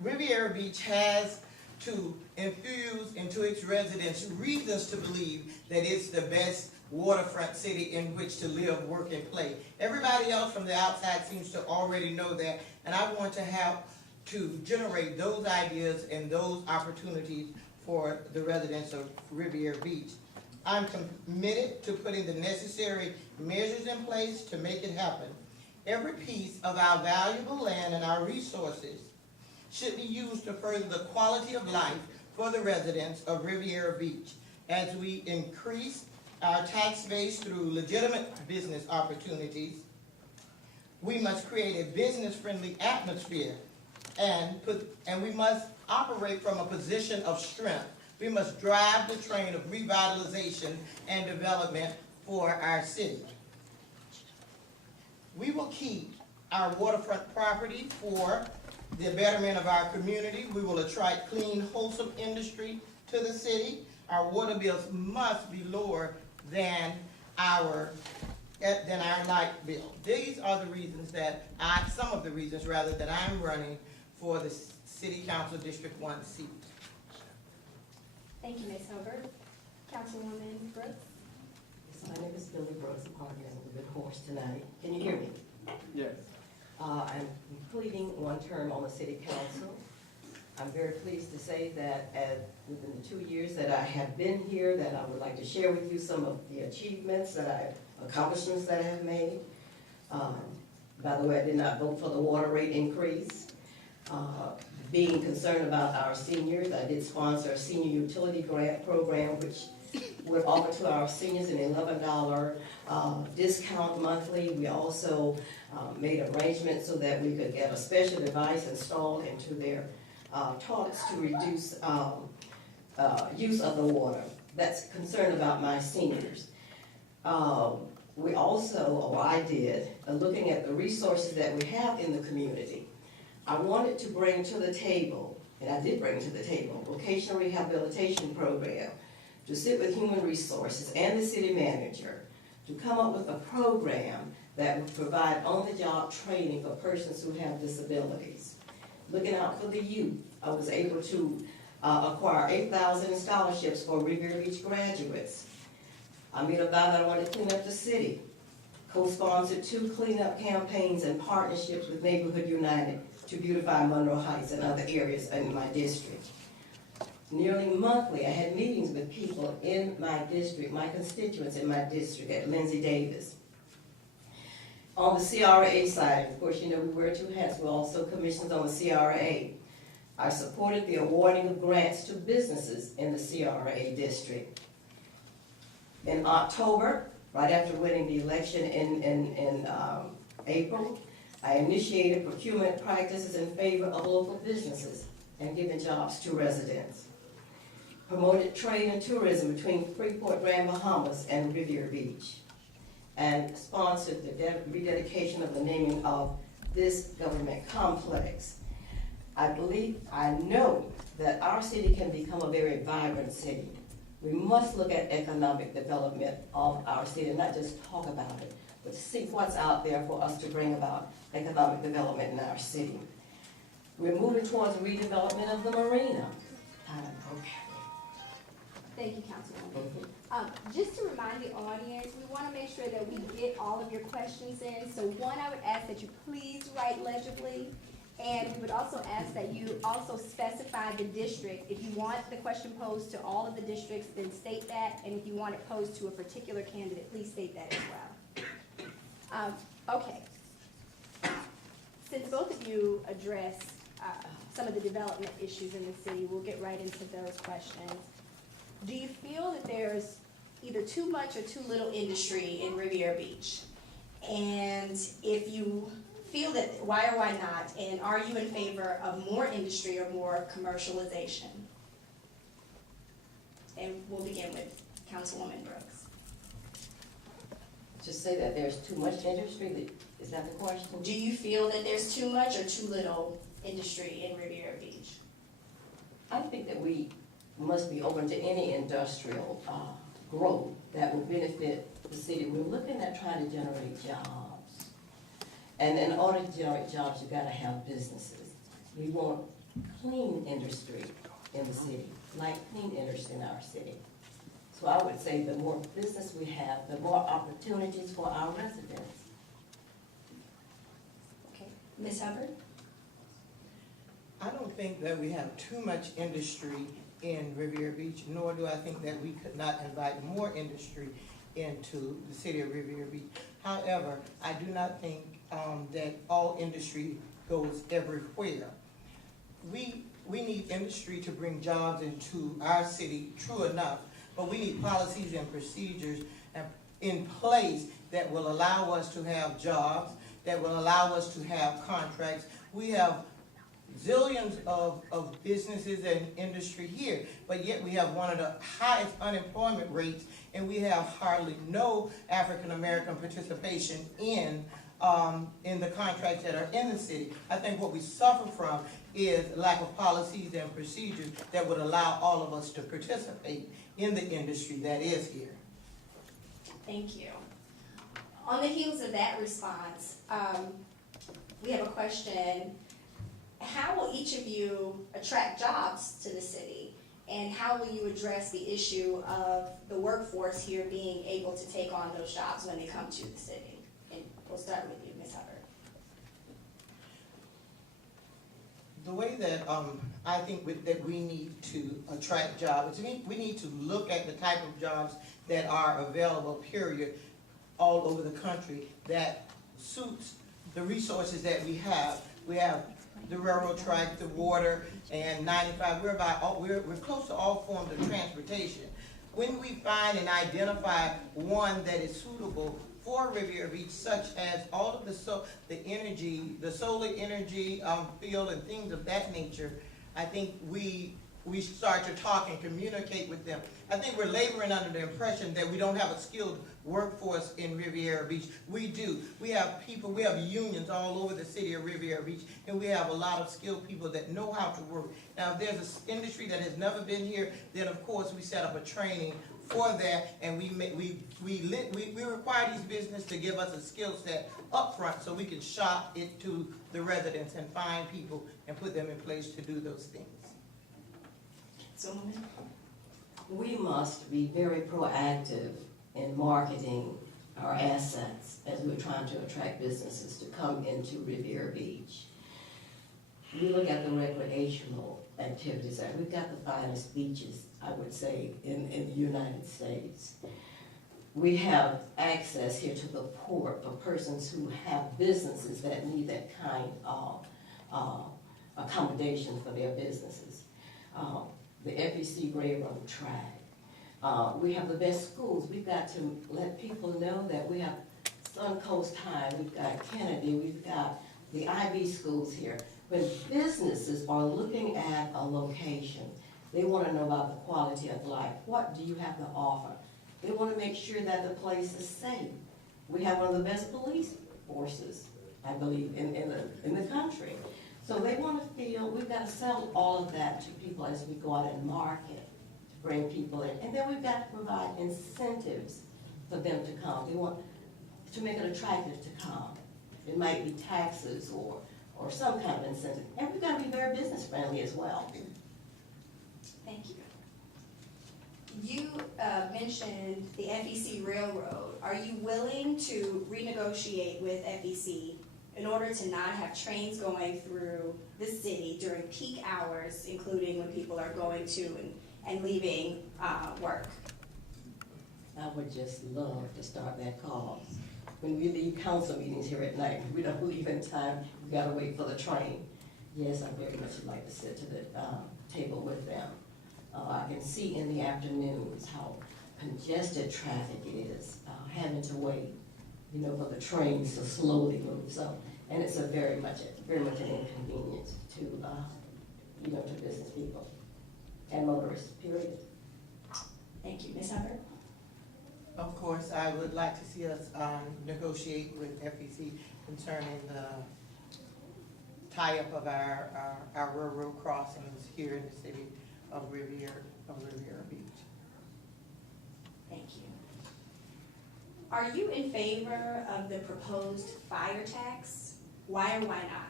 Riviera Beach has to infuse into its residents reasons to believe that it's the best waterfront city in which to live, work, and play. Everybody else from the outside seems to already know that, and I want to help to generate those ideas and those opportunities for the residents of Riviera Beach. I'm committed to putting the necessary measures in place to make it happen. Every piece of our valuable land and our resources should be used to further the quality of life for the residents of Riviera Beach. As we increase our tax base through legitimate business opportunities, we must create a business-friendly atmosphere and we must operate from a position of strength. We must drive the train of revitalization and development for our city. We will keep our waterfront property for the betterment of our community. We will attract clean, wholesome industry to the city. Our water bills must be lower than our light bill. These are the reasons that some of the reasons rather, that I'm running for the City Council District 1 seat. Thank you, Ms. Hubbard. Councilwoman Brooks? Yes, my name is Billy Brooks. I'm probably a little bit hoarse tonight. Can you hear me? Yes. I'm completing one term on the city council. I'm very pleased to say that within the 2 years that I have been here, that I would like to share with you some of the achievements accomplishments that I have made. By the way, I did not vote for the water rate increase. Being concerned about our seniors, I did sponsor a senior utility grant program, which would offer to our seniors an $11 discount monthly. We also made arrangements so that we could get a special device installed into their toilets to reduce use of the water. That's concerned about my seniors. We also, or I did, looking at the resources that we have in the community, I wanted to bring to the table, and I did bring to the table, vocational rehabilitation program, to sit with human resources and the city manager to come up with a program that would provide on-the-job training for persons who have disabilities. Looking out for the youth, I was able to acquire 8,000 scholarships for Riviera Beach graduates. I made a vow that I wanted to clean up the city. Co-sponsored 2 cleanup campaigns and partnerships with Neighborhood United to beautify Monroe Heights and other areas in my district. Nearly monthly, I had meetings with people in my district, my constituents in my district at Lindsay Davis. On the CRA side, of course, you know we wear 2 hats. We're also commissioned on the CRA. I supported the awarding of grants to businesses in the CRA district. In October, right after winning the election in April, I initiated procurement practices in favor of local businesses and giving jobs to residents. Promoted trade and tourism between Freeport, Grand Bahamas, and Riviera Beach, and sponsored the rededication of the naming of this government complex. I know that our city can become a very vibrant city. We must look at economic development of our city, not just talk about it, but see what's out there for us to bring about economic development in our city. We're moving towards the redevelopment of the marina. Okay. Thank you, Councilwoman. Just to remind the audience, we want to make sure that we get all of your questions in. So one, I would ask that you please write legibly. And we would also ask that you also specify the district. If you want the question posed to all of the districts, then state that. And if you want it posed to a particular candidate, please state that as well. Okay. Since both of you addressed some of the development issues in the city, we'll get right into those questions. Do you feel that there's either too much or too little industry in Riviera Beach? And if you feel that, why or why not? And are you in favor of more industry or more commercialization? And we'll begin with Councilwoman Brooks. Just say that there's too much industry. Is that the question? Do you feel that there's too much or too little industry in Riviera Beach? I think that we must be open to any industrial growth that will benefit the city. We're looking at trying to generate jobs. And in order to generate jobs, you've got to have businesses. We want clean industry in the city, light clean industry in our city. So I would say the more business we have, the more opportunities for our residents. Okay, Ms. Hubbard? I don't think that we have too much industry in Riviera Beach, nor do I think that we could not invite more industry into the city of Riviera Beach. However, I do not think that all industry goes everywhere. We need industry to bring jobs into our city, true enough, but we need policies and procedures in place that will allow us to have jobs, that will allow us to have contracts. We have zillions of businesses and industry here, but yet we have one of the highest unemployment rates, and we have hardly no African-American participation in the contracts that are in the city. I think what we suffer from is lack of policies and procedures that would allow all of us to participate in the industry that is here. Thank you. On the heels of that response, we have a question. How will each of you attract jobs to the city? And how will you address the issue of the workforce here being able to take on those jobs when they come to the city? And we'll start with you, Ms. Hubbard. The way that I think that we need to attract jobs, we need to look at the type of jobs that are available, period, all over the country that suits the resources that we have. We have the railroad track, the water, and 95. We're close to all forms of transportation. When we find and identify one that is suitable for Riviera Beach, such as all of the solar energy field and things of that nature, I think we start to talk and communicate with them. I think we're laboring under the impression that we don't have a skilled workforce in Riviera Beach. We do. We have people, we have unions all over the city of Riviera Beach, and we have a lot of skilled people that know how to work. Now, if there's an industry that has never been here, then of course we set up a training for that, and we require these businesses to give us a skill set up front so we can shop it to the residents and find people and put them in place to do those things. So, We must be very proactive in marketing our assets as we're trying to attract businesses to come into Riviera Beach. We look at the recreational activities there. We've got the finest beaches, I would say, in the United States. We have access here to the port for persons who have businesses that need that kind of accommodation for their businesses. The FEC railroad track. We have the best schools. We've got to let people know that we have Suncoast High, we've got Kennedy, we've got the IB schools here. When businesses are looking at a location, they want to know about the quality of life. What do you have to offer? They want to make sure that the place is safe. We have one of the best police forces, I believe, in the country. So they want to feel, we've got to sell all of that to people as we go out and market to bring people in. And then we've got to provide incentives for them to come. They want to make it attractive to come. It might be taxes or some kind of incentive. And we've got to be very business friendly as well. thank you. You mentioned the FEC Railroad. Are you willing to renegotiate with FEC in order to not have trains going through the city during peak hours, including when people are going to and leaving work? I would just love to start that call. When we leave council meetings here at night, we don't leave in time, we gotta wait for the train. Yes, I very much would like to sit to the table with them. I can see in the afternoons how congested traffic is, having to wait, for the trains to slowly move. So, and it's very much an inconvenience to, to business people and motorists, period. Thank you, Ms. Hubbard. Of course, I would like to see us negotiate with FEC concerning the tie-up of our railroad crossings here in the city of Riviera Beach. Thank you. Are you in favor of the proposed fire tax? Why or why not?